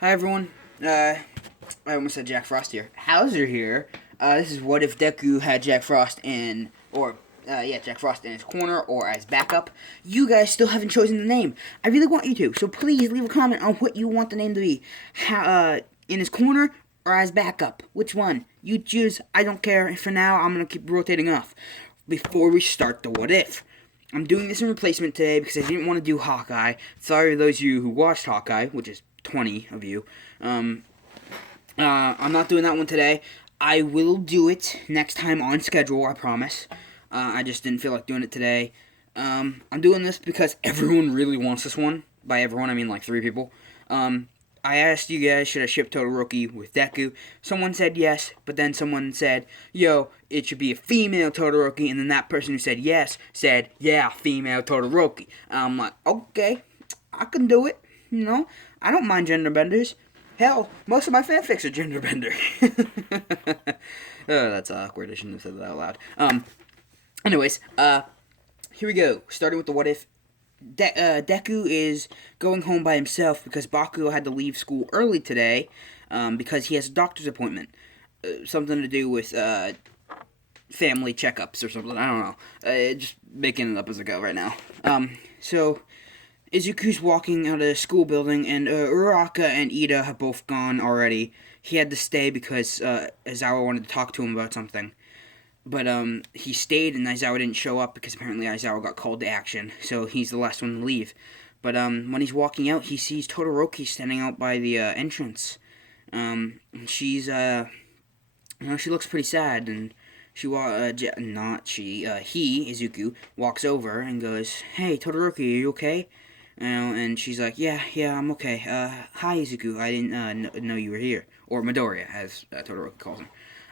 Hi everyone. I almost said Jack Frost here. Hauser here. This is what if Deku had Jack Frost in, or Jack Frost in his corner or as backup. You guys still haven't chosen the name. I really want you to, so please leave a comment on what you want the name to be. In his corner or as backup. Which one? You choose. I don't care. For now, I'm gonna keep rotating off. Before we start the what if. I'm doing this in replacement today because I didn't want to do Hawkeye. Sorry to those of you who watched Hawkeye, which is 20 of you. I'm not doing that one today. I will do it next time on schedule, I promise. I just didn't feel like doing it today. I'm doing this because everyone really wants this one. By everyone, I mean like 3 people. I asked you guys, should I ship Todoroki with Deku? Someone said yes, but then someone said, yo, it should be a female Todoroki, and then that person who said yes said, yeah, female Todoroki. I'm like, okay, I can do it, I don't mind gender benders. Hell, most of my fanfics are gender bender. Oh, that's awkward, I shouldn't have said that out loud. Anyways, here we go, starting with the what if. Deku is going home by himself because Bakugo had to leave school early today because he has a doctor's appointment. Something to do with family checkups or something. I don't know. Just making it up as I go right now. So Izuku's walking out of the school building, and Uraraka and Ida have both gone already. He had to stay because Aizawa wanted to talk to him about something. But he stayed, and Aizawa didn't show up because apparently Aizawa got called to action, so he's the last one to leave. But when he's walking out, he sees Todoroki standing out by the entrance. She's she looks pretty sad, and he Izuku walks over and goes, "Hey Todoroki, are you okay?" And she's like, "Yeah, I'm okay. Hi Izuku, I didn't know you were here," or Midoriya, as Todoroki calls him.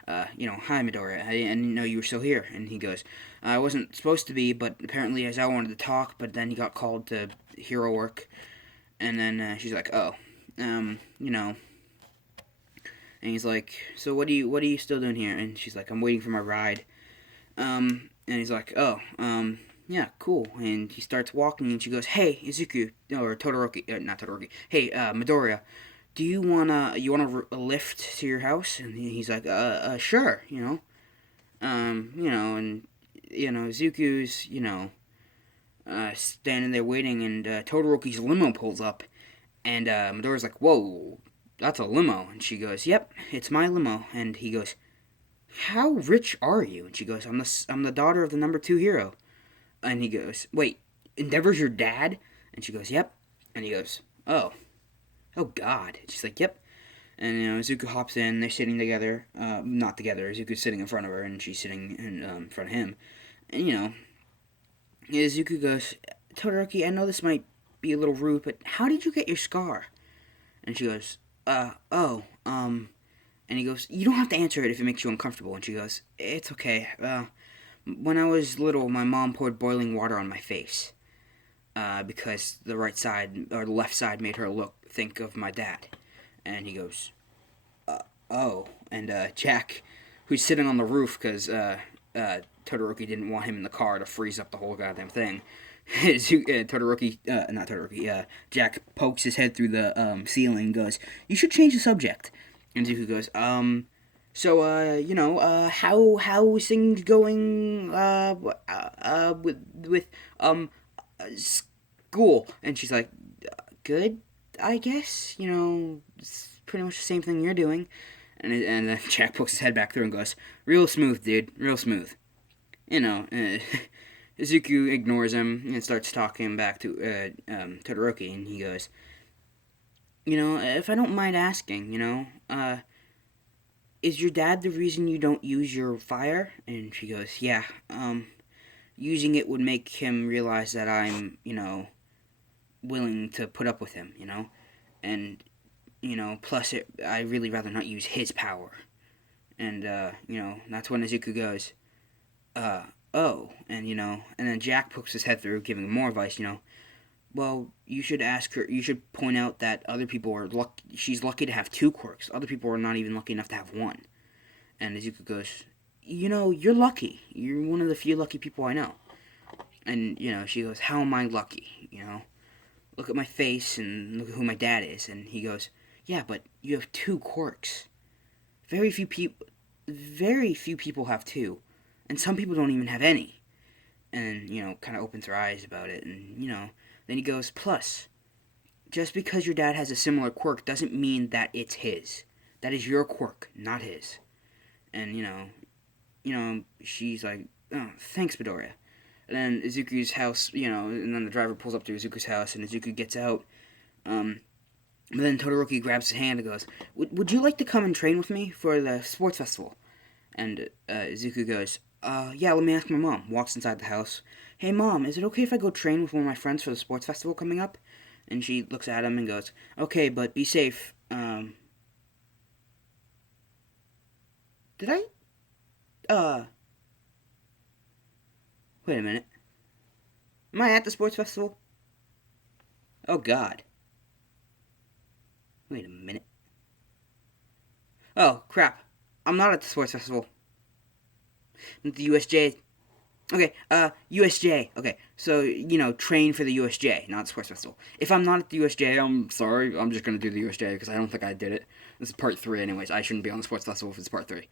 Hi Midoriya, I didn't know you were still here. And he goes, I wasn't supposed to be, but apparently Aizawa wanted to talk, but then he got called to hero work. And then she's like, oh, you know. And he's like, so what are you still doing here? And she's like, I'm waiting for my ride. And he's like, oh, yeah, cool. And he starts walking, and she goes, hey, Izuku, or Todoroki, not Todoroki, hey, Midoriya, do you wanna a lift to your house? And he's like, sure, and Zuko's, standing there waiting, and Todoroki's limo pulls up, and Midoriya's like, whoa, that's a limo, and she goes, yep, it's my limo, and he goes, how rich are you? And she goes, I'm the daughter of the number 2 hero, and he goes, wait, Endeavor's your dad? And she goes, yep, and he goes, oh God. She's like, yep. And, Izuku hops in. They're sitting together. Not together. Izuku's sitting in front of her, and she's sitting in front of him. And, Izuku goes, Todoroki, I know this might be a little rude, but how did you get your scar? And she goes, and he goes, you don't have to answer it if it makes you uncomfortable. And she goes, it's okay. When I was little, my mom poured boiling water on my face. Because the right side, or the left side, made her think of my dad. And he goes, oh. And Jack, who's sitting on the roof because Todoroki didn't want him in the car to freeze up the whole goddamn thing. Jack pokes his head through the ceiling and goes, you should change the subject. And Zuko goes, how is things going, with school? And she's like, good, I guess, it's pretty much the same thing you're doing. And then Jack pokes his head back through and goes, real smooth, dude, real smooth. Izuku ignores him and starts talking back to Todoroki, and he goes, if I don't mind asking, is your dad the reason you don't use your fire? And she goes, yeah, using it would make him realize that I'm, willing to put up with him, and, plus I really rather not use his power. And, that's when Izuku goes, oh, and, and then Jack pokes his head through, giving him more advice, well, you should ask her, you should point out that other people are she's lucky to have 2 quirks, other people are not even lucky enough to have 1. And Izuku goes, you're lucky, you're one of the few lucky people I know. And, she goes, how am I lucky, look at my face and look at who my dad is. And he goes, Yeah, but you have two quirks. Very few people, very few people have two, and some people don't even have any. And kind of opens her eyes about it, and then he goes, plus, just because your dad has a similar quirk doesn't mean that it's his. That is your quirk, not his. And she's like, oh, thanks, Midoriya. And then Izuku's house, and then the driver pulls up to Izuku's house, and Izuku gets out. But then Todoroki grabs his hand and goes, would you like to come and train with me for the sports festival? And Izuku goes, yeah, let me ask my mom. Walks inside the house. Hey, Mom, is it okay if I go train with one of my friends for the sports festival coming up? And she looks at him and goes, okay, but be safe. Did I? Wait a minute. Am I at the sports festival? Oh, God. Wait a minute. Oh, crap. I'm not at the sports festival. I'm at the USJ. Okay, USJ. Okay, so, train for the USJ, not the sports festival. If I'm not at the USJ, I'm sorry. I'm just going to do the USJ because I don't think I did it. This is part 3 anyways. I shouldn't be on the sports festival if it's part 3.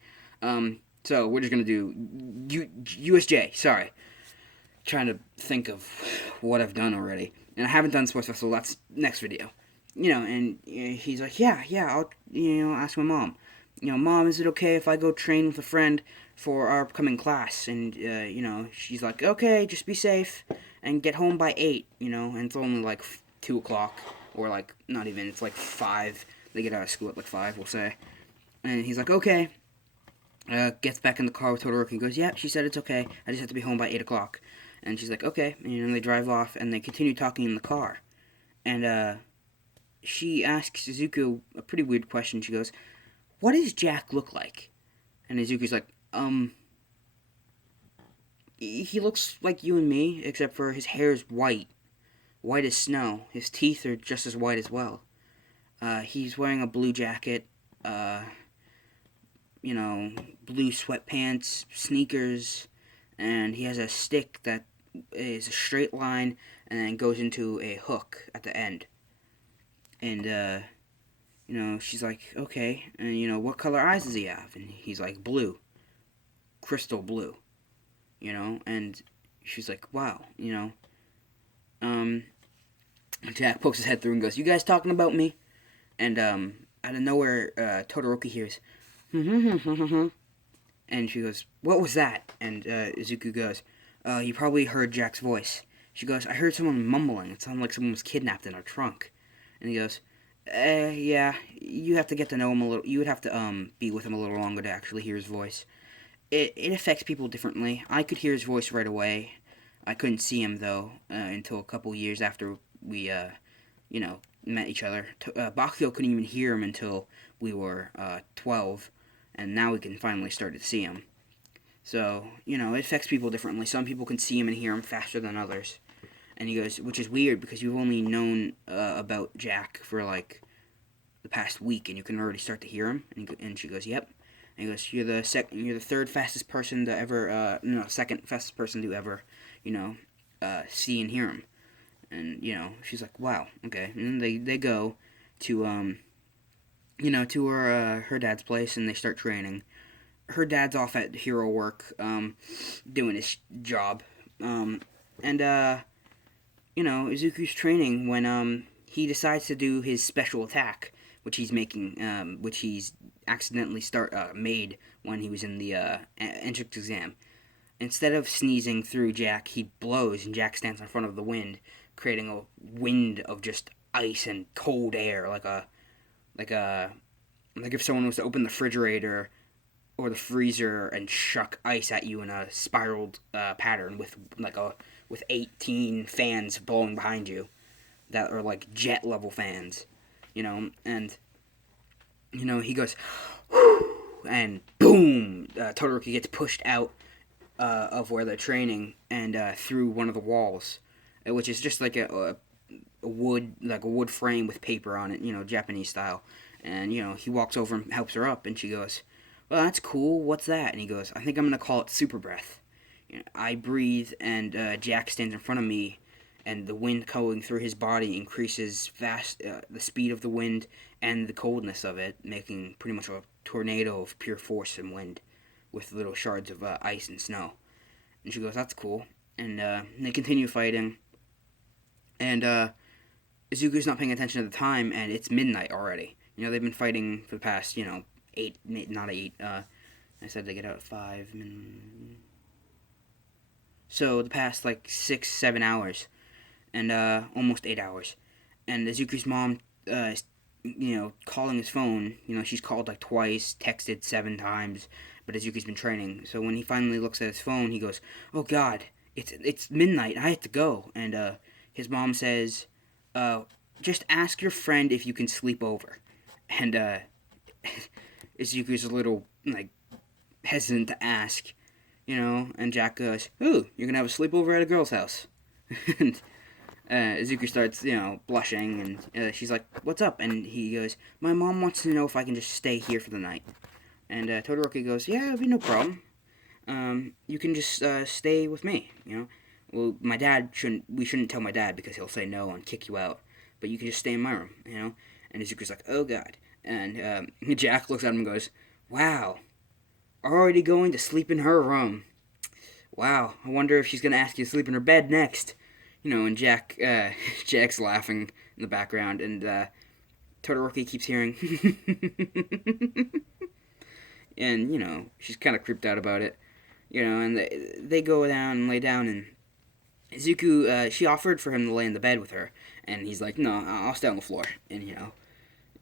So we're just going to do USJ. Sorry. Trying to think of what I've done already. And I haven't done the sports festival. That's next video. And he's like, yeah, I'll, ask my mom. Mom, is it okay if I go train with a friend for our upcoming class? And, she's like, okay, just be safe and get home by 8, and it's only like 2 o'clock, or like, not even, it's like 5. They get out of school at like 5, we'll say. And he's like, okay. Gets back in the car with Todoroki and goes, yeah, she said it's okay. I just have to be home by 8 o'clock. And she's like, okay. And they drive off and they continue talking in the car. And, she asks Izuku a pretty weird question. She goes, what does Jack look like? And Izuku's like, he looks like you and me, except for his hair is white. White as snow. His teeth are just as white as well. He's wearing a blue jacket, blue sweatpants, sneakers, and he has a stick that is a straight line and then goes into a hook at the end. And, she's like, okay, and, what color eyes does he have? And he's like, blue. Crystal blue. And she's like, wow, Jack pokes his head through and goes, you guys talking about me? And, out of nowhere, Todoroki hears, and she goes, what was that? And, Izuku goes, you probably heard Jack's voice. She goes, I heard someone mumbling. It sounded like someone was kidnapped in our trunk. And he goes, yeah, you have to get to know him a little. You would have to be with him a little longer to actually hear his voice. It affects people differently. I could hear his voice right away. I couldn't see him though until a couple years after we met each other. Bakugo couldn't even hear him until we were 12, and now we can finally start to see him. So it affects people differently. Some people can see him and hear him faster than others. And he goes, which is weird because you've only known about Jack for like the past week, and you can already start to hear him. And she goes, yep. And he goes, you're the third fastest person to ever, second fastest person to ever, see and hear him. And she's like, wow, okay. And then they go to to her dad's place, and they start training. Her dad's off at hero work, doing his job, Izuku's training when he decides to do his special attack, which he's making, which he's accidentally made when he was in the entrance exam. Instead of sneezing through Jack, he blows, and Jack stands in front of the wind, creating a wind of just ice and cold air, like if someone was to open the refrigerator or the freezer and shuck ice at you in a spiraled pattern with 18 fans blowing behind you that are like jet level fans, and he goes and boom, Todoroki gets pushed out of where they're training and through one of the walls, which is just like a wood frame with paper on it, Japanese style. And he walks over and helps her up, and she goes, well, that's cool, what's that? And he goes, I think I'm gonna call it super breath. I breathe, and Jack stands in front of me, and the wind going through his body increases fast, the speed of the wind and the coldness of it, making pretty much a tornado of pure force and wind with little shards of ice and snow. And she goes, that's cool. And they continue fighting. And Izuku's not paying attention at the time, and it's midnight already. They've been fighting for the past, 8, not 8, I said they get out at 5. So the past, 6, 7 hours. And almost 8 hours. And Izuku's mom is, calling his phone. She's called, twice, texted 7 times, but Izuku's been training. So when he finally looks at his phone, he goes, oh, God, it's midnight, I have to go. And his mom says, just ask your friend if you can sleep over. And Izuku's a little, hesitant to ask, and Jack goes, ooh, you're gonna have a sleepover at a girl's house. And Izuku starts, blushing, and she's like, what's up? And he goes, my mom wants to know if I can just stay here for the night. And Todoroki goes, yeah, it'll be no problem. You can just stay with me, Well, we shouldn't tell my dad because he'll say no and kick you out. But you can just stay in my room, And Izuku's like, oh, God. And Jack looks at him and goes, wow, already going to sleep in her room. Wow, I wonder if she's going to ask you to sleep in her bed next. And Jack's laughing in the background, and Todoroki keeps hearing, and, she's kind of creeped out about it, and they go down and lay down, and Izuku, she offered for him to lay in the bed with her, and he's like, no, I'll stay on the floor, and,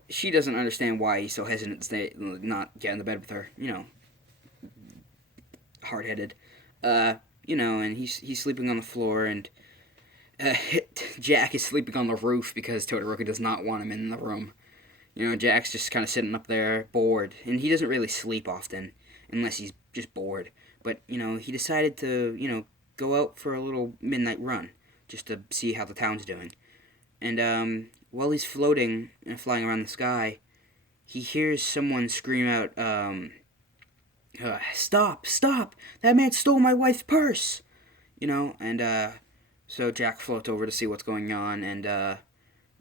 she doesn't understand why he's so hesitant to not get in the bed with her, hard-headed, and he's sleeping on the floor, and Jack is sleeping on the roof because Todoroki does not want him in the room. Jack's just kind of sitting up there, bored, and he doesn't really sleep often, unless he's just bored, but, he decided to, go out for a little midnight run, just to see how the town's doing. And while he's floating and flying around the sky, he hears someone scream out, stop, that man stole my wife's purse, and so Jack floats over to see what's going on, and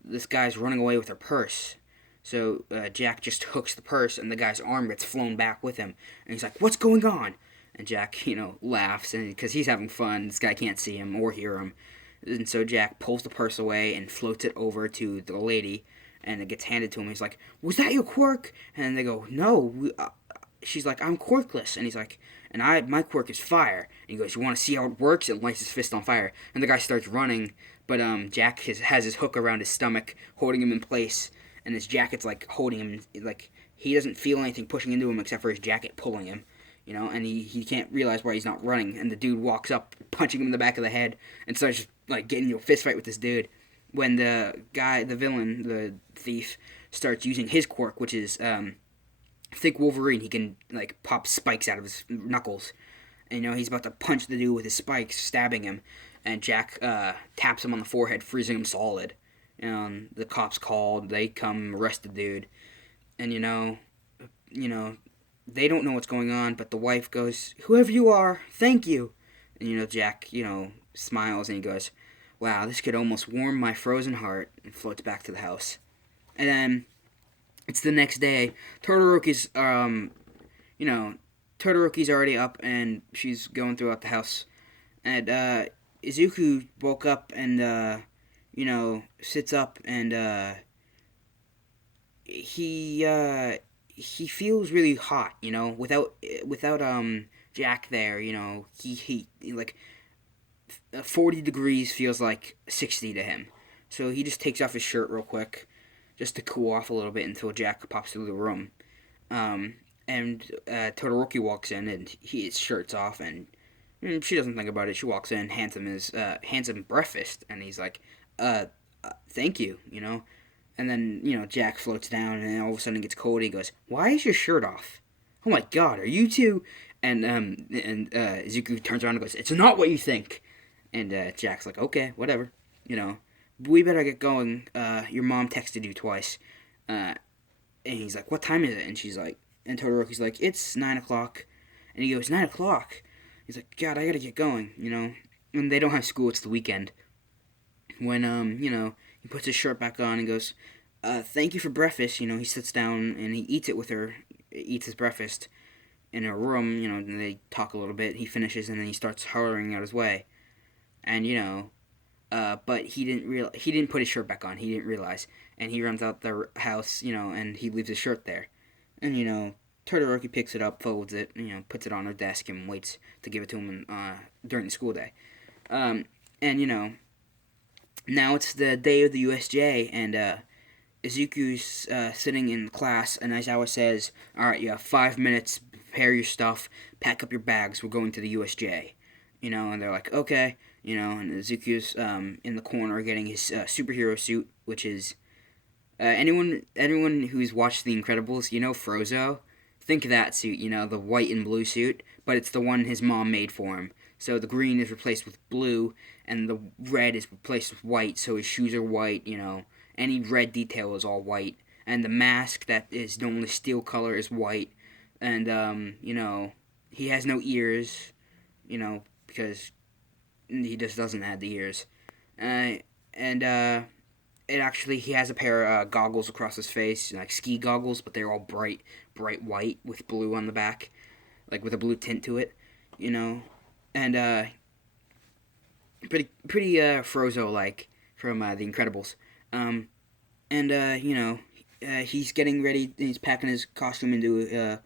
this guy's running away with her purse. So Jack just hooks the purse, and the guy's arm gets flown back with him, and he's like, what's going on? And Jack, laughs, and because he's having fun, this guy can't see him or hear him. And so Jack pulls the purse away and floats it over to the lady, and it gets handed to him. He's like, was that your quirk? And they go, no. She's like, I'm quirkless. And he's like, and my quirk is fire. And he goes, you want to see how it works? And lights his fist on fire. And the guy starts running, but Jack has his hook around his stomach, holding him in place. And his jacket's, holding him, he doesn't feel anything pushing into him except for his jacket pulling him. And he can't realize why he's not running. And the dude walks up, punching him in the back of the head, and starts getting into a fist fight with this dude. When the villain, the thief, starts using his quirk, which is thick Wolverine, he can pop spikes out of his knuckles. And he's about to punch the dude with his spikes, stabbing him. And Jack taps him on the forehead, freezing him solid. And the cops called, they come arrest the dude. And they don't know what's going on, but the wife goes, whoever you are, thank you. And, Jack, smiles and he goes, wow, this could almost warm my frozen heart, and floats back to the house. And then it's the next day. Todoroki's, Todoroki's already up and she's going throughout the house. And, Izuku woke up and, sits up and, he feels really hot, without Jack there, he 40 degrees feels like 60 to him. So he just takes off his shirt real quick, just to cool off a little bit until Jack pops through the room. And Todoroki walks in and his shirt's off, and she doesn't think about it. She walks in, hands him breakfast, and he's like, thank you, And then, Jack floats down, and all of a sudden it gets cold. He goes, why is your shirt off? Oh my God, are you two? And Izuku turns around and goes, it's not what you think. And Jack's like, okay, whatever. We better get going. Your mom texted you twice. And he's like, what time is it? And she's like, and Todoroki's like, it's 9 o'clock. And he goes, 9 o'clock? He's like, God, I gotta get going, And they don't have school, it's the weekend. when he puts his shirt back on and goes, "Thank you for breakfast." He sits down and he eats it with her, eats his breakfast in her room. And they talk a little bit. He finishes and then he starts hurrying out his way, and but he didn't put his shirt back on. He didn't realize, and he runs out the house, and he leaves his shirt there, and Todoroki picks it up, folds it, puts it on her desk, and waits to give it to him during the school day. And now it's the day of the USJ, and Izuku's sitting in class, and Aizawa says, "All right, you have 5 minutes. Prepare your stuff. Pack up your bags. We're going to the USJ." And they're like, "Okay." And Izuku's in the corner getting his superhero suit, which is anyone who's watched The Incredibles, Frozzo. Think of that suit, the white and blue suit, but it's the one his mom made for him. So the green is replaced with blue, and the red is replaced with white, so his shoes are white, any red detail is all white. And the mask that is normally steel color is white. And, he has no ears, because he just doesn't have the ears. He has a pair of goggles across his face, like ski goggles, but they're all bright white with blue on the back, like with a blue tint to it, and pretty Frozzo like from The Incredibles, he's getting ready. He's packing his costume into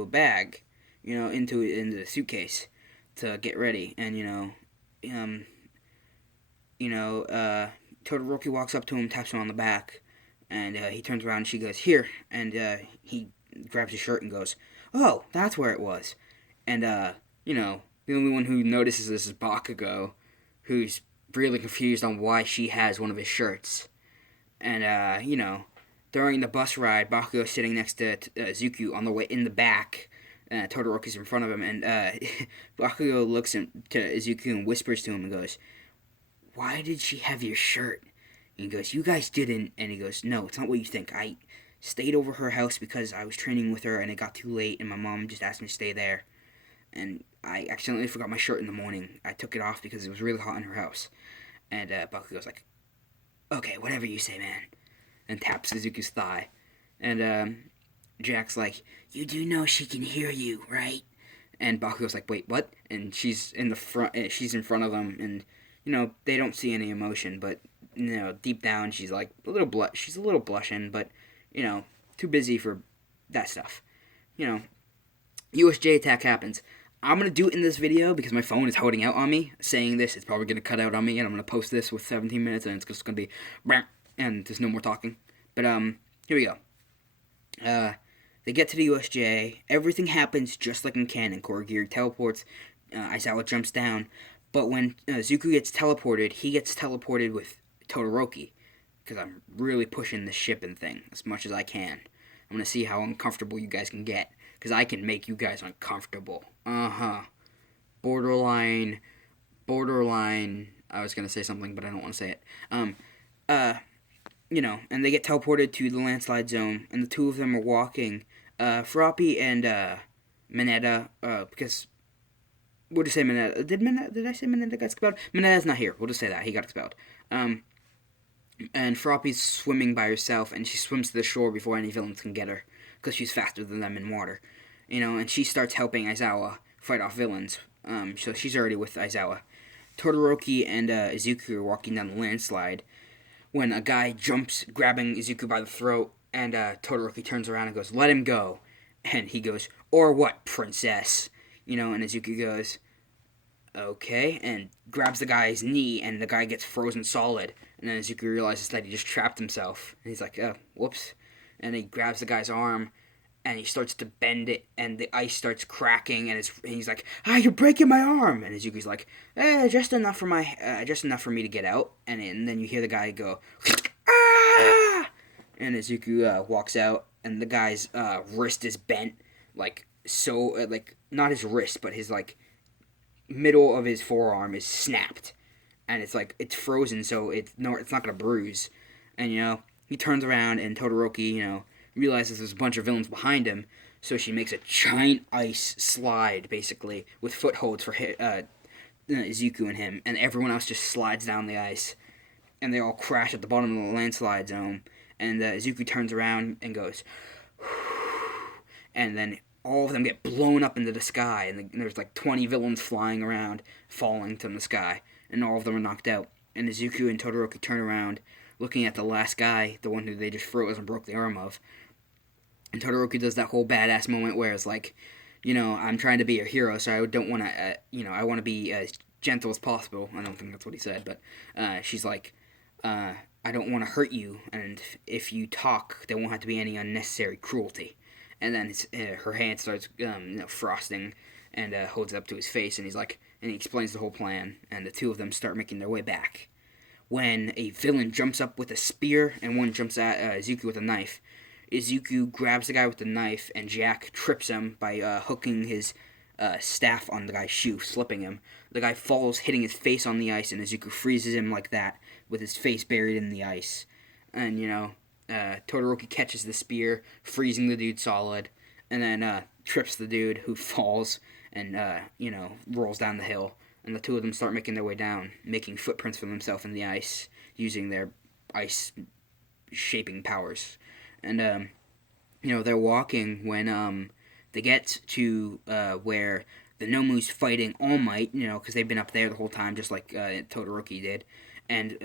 a bag, into the suitcase to get ready, and Todoroki walks up to him, taps him on the back, and he turns around and she goes, "Here," and he grabs his shirt and goes, "Oh, that's where it was." And, the only one who notices this is Bakugo, who's really confused on why she has one of his shirts. And, during the bus ride, Bakugo's sitting next to Zuku on the way in the back. Todoroki's in front of him, and Bakugo looks to Izuku and whispers to him and goes, "Why did she have your shirt?" And he goes, "You guys didn't." And he goes, "No, it's not what you think. I stayed over her house because I was training with her and it got too late and my mom just asked me to stay there. And I accidentally forgot my shirt in the morning. I took it off because it was really hot in her house." And Bakugo's like, "Okay, whatever you say, man." And taps Izuku's thigh. And Jack's like, "You do know she can hear you, right?" And Bakugo's like, "Wait, what?" And she's in front of them, and they don't see any emotion, but deep down she's like she's a little blushing, but too busy for that stuff. USJ attack happens. I'm gonna do it in this video because my phone is holding out on me. Saying this, it's probably gonna cut out on me, and I'm gonna post this with 17 minutes, and it's just gonna be, and there's no more talking. But here we go. They get to the USJ. Everything happens just like in canon. Korogiri teleports. Aizawa jumps down. But when Zuku gets teleported, he gets teleported with Todoroki. Because I'm really pushing the shipping thing as much as I can. I'm going to see how uncomfortable you guys can get. Because I can make you guys uncomfortable. Borderline. I was going to say something, but I don't want to say it. And they get teleported to the landslide zone. And the two of them are walking. Froppy and Mineta, because we'll just say Mineta. Did I say Mineta got expelled? Mineta's not here. We'll just say that he got expelled. And Froppy's swimming by herself, and she swims to the shore before any villains can get her, because she's faster than them in water. And she starts helping Aizawa fight off villains. So she's already with Aizawa. Todoroki and Izuku are walking down the landslide when a guy jumps, grabbing Izuku by the throat. And Todoroki turns around and goes, "Let him go." And he goes, "Or what, princess?" And Izuku goes, "Okay," and grabs the guy's knee, and the guy gets frozen solid. And then Izuku realizes that he just trapped himself. And he's like, "Oh, whoops." And he grabs the guy's arm, and he starts to bend it, and the ice starts cracking, and he's like, "Ah, you're breaking my arm." And Izuku's like, just enough for me to get out." And then you hear the guy go, "Ah!" And Izuku walks out, and the guy's wrist is bent, not his wrist, but his middle of his forearm is snapped, and it's frozen, so it's not gonna bruise. And he turns around, and Todoroki realizes there's a bunch of villains behind him, so she makes a giant ice slide basically with footholds for Izuku and him, and everyone else just slides down the ice, and they all crash at the bottom of the landslide zone. And Izuku turns around and goes, and then all of them get blown up into the sky, and there's like 20 villains flying around, falling from the sky, and all of them are knocked out. And Izuku and Todoroki turn around, looking at the last guy, the one who they just froze and broke the arm of. And Todoroki does that whole badass moment where it's like, I'm trying to be a hero, so I don't want to, I want to be as gentle as possible. I don't think that's what he said, but she's like, I don't want to hurt you, and if you talk, there won't have to be any unnecessary cruelty. And then her hand starts frosting, and holds it up to his face, and he's like, and he explains the whole plan, and the two of them start making their way back. When a villain jumps up with a spear, and one jumps at Izuku with a knife, Izuku grabs the guy with the knife, and Jack trips him by hooking his staff on the guy's shoe, slipping him. The guy falls, hitting his face on the ice, and Izuku freezes him like that, with his face buried in the ice. And, Todoroki catches the spear, freezing the dude solid, and then trips the dude, who falls and, rolls down the hill. And the two of them start making their way down, making footprints for themselves in the ice, using their ice-shaping powers. And, they're walking when they get to where the Nomu's fighting All Might, because they've been up there the whole time, just like Todoroki did. And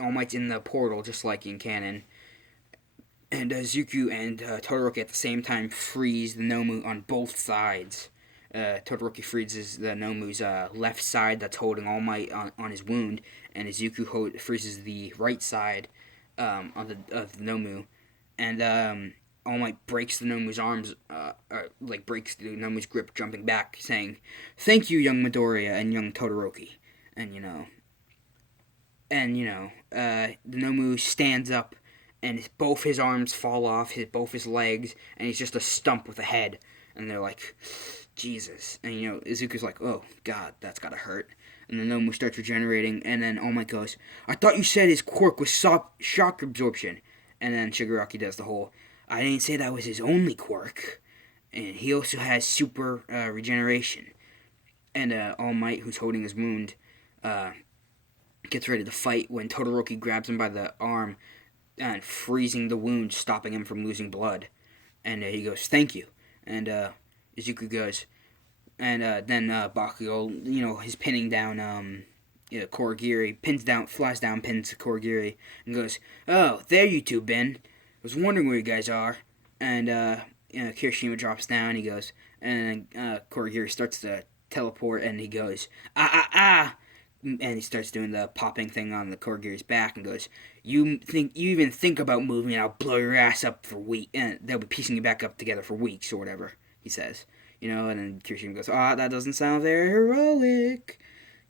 All Might's in the portal, just like in canon. And Zuku and Todoroki at the same time freeze the Nomu on both sides. Todoroki freezes the Nomu's left side that's holding All Might on his wound, and Izuku freezes the right side of the Nomu. And All Might breaks the Nomu's arms, breaks the Nomu's grip, jumping back, saying, "Thank you, young Midoriya and young Todoroki." And, the Nomu stands up, and both his arms fall off, both his legs, and he's just a stump with a head. And they're like, Jesus. And, Izuku's like, oh, God, that's gotta hurt. And the Nomu starts regenerating, and then All Might goes, "I thought you said his quirk was shock absorption." And then Shigaraki does the whole, "I didn't say that was his only quirk. And he also has super regeneration." And All Might, who's holding his wound, gets ready to fight when Todoroki grabs him by the arm and freezing the wound, stopping him from losing blood. And he goes, "Thank you." And Izuku goes, and then Bakugo, he's pinning down Kurogiri, flies down, pins Kurogiri, and goes, "Oh, there you two been. I was wondering where you guys are." And Kirishima drops down, he goes, and Kurogiri starts to teleport, and he goes, "Ah." And he starts doing the popping thing on the Kurogiri's back and goes, you even think about moving, and I'll blow your ass up for weeks, and they'll be piecing you back up together for weeks," or whatever he says. And then Kirishima goes, "That doesn't sound very heroic."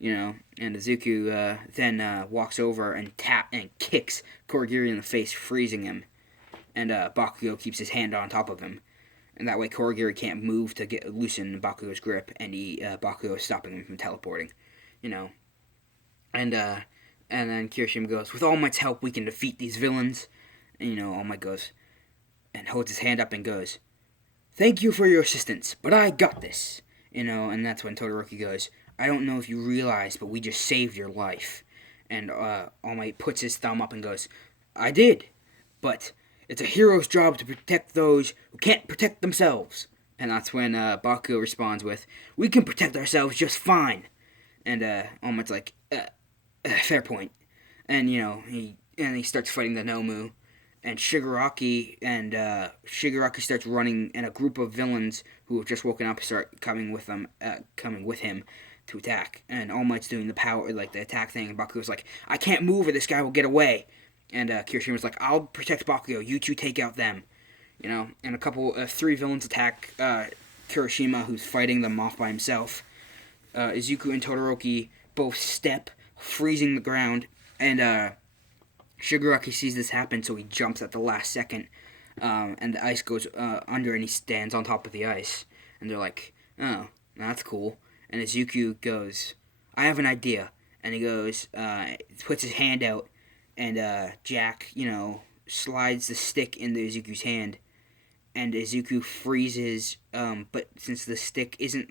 And Izuku then walks over and kicks Kurogiri in the face, freezing him. And Bakugo keeps his hand on top of him. And that way Kurogiri can't move to loosen Bakugo's grip, and Bakugo is stopping him from teleporting. And then Kirishima goes, "With All Might's help, we can defeat these villains." And, All Might goes, and holds his hand up and goes, "Thank you for your assistance, but I got this." And that's when Todoroki goes, "I don't know if you realize, but we just saved your life." And All Might puts his thumb up and goes, "I did, but it's a hero's job to protect those who can't protect themselves." And that's when Bakugo responds with, "We can protect ourselves just fine." And All Might's like, fair point. And, he starts fighting the Nomu. And Shigaraki starts running, and a group of villains who have just woken up start coming with him to attack. And All Might's doing the attack thing, and Bakugo's like, "I can't move or this guy will get away." And Kirishima's like, "I'll protect Bakugo, you two take out them." And three villains attack Kirishima, who's fighting them off by himself. Izuku and Todoroki both step, freezing the ground, and Shigaraki sees this happen, so he jumps at the last second, and the ice goes under, and he stands on top of the ice. And they're like, "Oh, that's cool." And Izuku goes, "I have an idea." And he goes, puts his hand out, and Jack, slides the stick into Izuku's hand, and Izuku freezes, but since the stick isn't,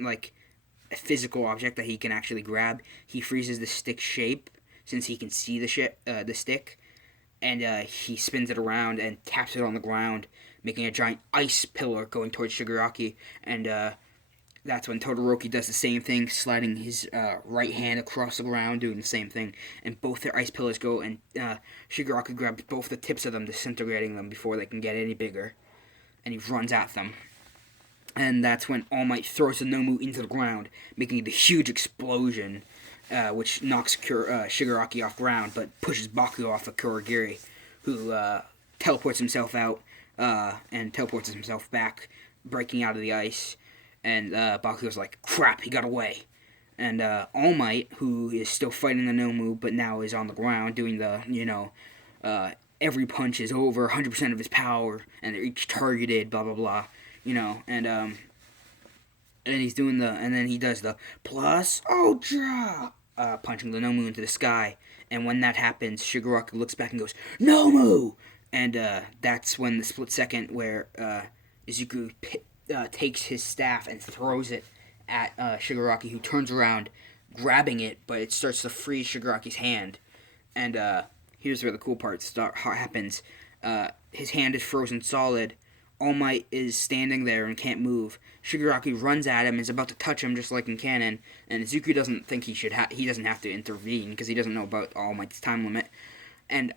physical object that he can actually grab. He freezes the stick shape since he can see the stick, and he spins it around and taps it on the ground, making a giant ice pillar going towards Shigaraki. And that's when Todoroki does the same thing, sliding his right hand across the ground, doing the same thing. And both their ice pillars go, and Shigaraki grabs both the tips of them, disintegrating them before they can get any bigger. And he runs at them. And that's when All Might throws the Nomu into the ground, making the huge explosion, which knocks Shigaraki off ground, but pushes Baku off of Kurogiri, who teleports himself out and teleports himself back, breaking out of the ice. And Bakugo's like, crap, he got away. And All Might, who is still fighting the Nomu, but now is on the ground doing the, every punch is over, 100% of his power, and they're each targeted, blah, blah, blah, and he's doing and then he does the plus ultra, punching the Nomu into the sky. And when that happens, Shigaraki looks back and goes, Nomu! And that's when the split second where Izuku takes his staff and throws it at Shigaraki, who turns around, grabbing it, but it starts to freeze Shigaraki's hand. And here's where the cool part happens. His hand is frozen solid. All Might is standing there and can't move. Shigaraki runs at him, is about to touch him just like in canon, and Izuku doesn't think he doesn't have to intervene because he doesn't know about All Might's time limit. And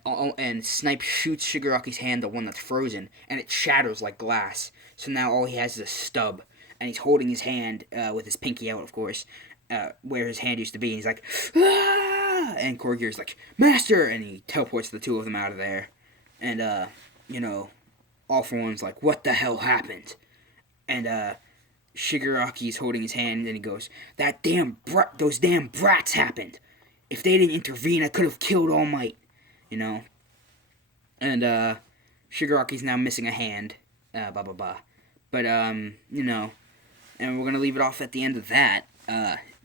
Snipe shoots Shigaraki's hand, the one that's frozen, and it shatters like glass. So now all he has is a stub, and he's holding his hand with his pinky out, of course, where his hand used to be. And he's like, ah! And Kurogiri's like, Master! And he teleports the two of them out of there. And All For One's like, what the hell happened? And Shigaraki's holding his hand, and he goes, those damn brats happened. If they didn't intervene, I could have killed All Might. And Shigaraki's now missing a hand, blah, blah, blah. But, and we're going to leave it off at the end of that.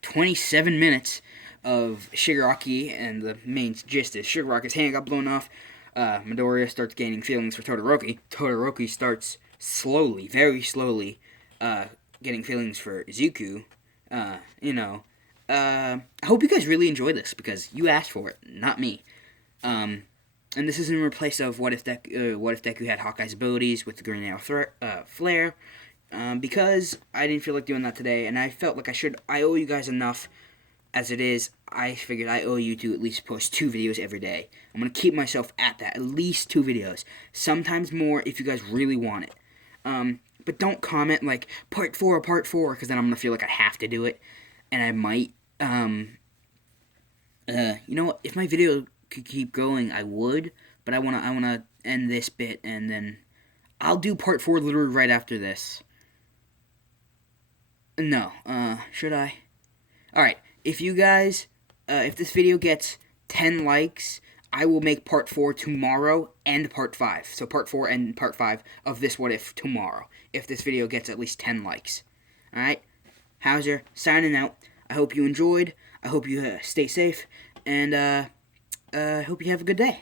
27 minutes of Shigaraki, and the main gist is Shigaraki's hand got blown off. Midoriya starts gaining feelings for Todoroki. Todoroki starts slowly, very slowly, getting feelings for Izuku. I hope you guys really enjoy this, because you asked for it, not me. And this is in replace of What If Deku had Hawkeye's abilities with the Green Arrow Flare, because I didn't feel like doing that today, and I felt like I owe you guys enough as it is. I figured I owe you to at least post 2 videos every day. I'm going to keep myself at that, at least 2 videos. Sometimes more if you guys really want it. But don't comment like, part 4, because then I'm going to feel like I have to do it, and I might. You know what, if my video could keep going, I would, but I wanna end this bit, and then I'll do part 4 literally right after this. No, should I? Alright, if you guys, if this video gets 10 likes, I will make part 4 tomorrow and part 5. So part 4 and part 5 of this What If tomorrow, if this video gets at least 10 likes. Alright, Hauser, signing out. I hope you enjoyed. I hope you stay safe, and I hope you have a good day.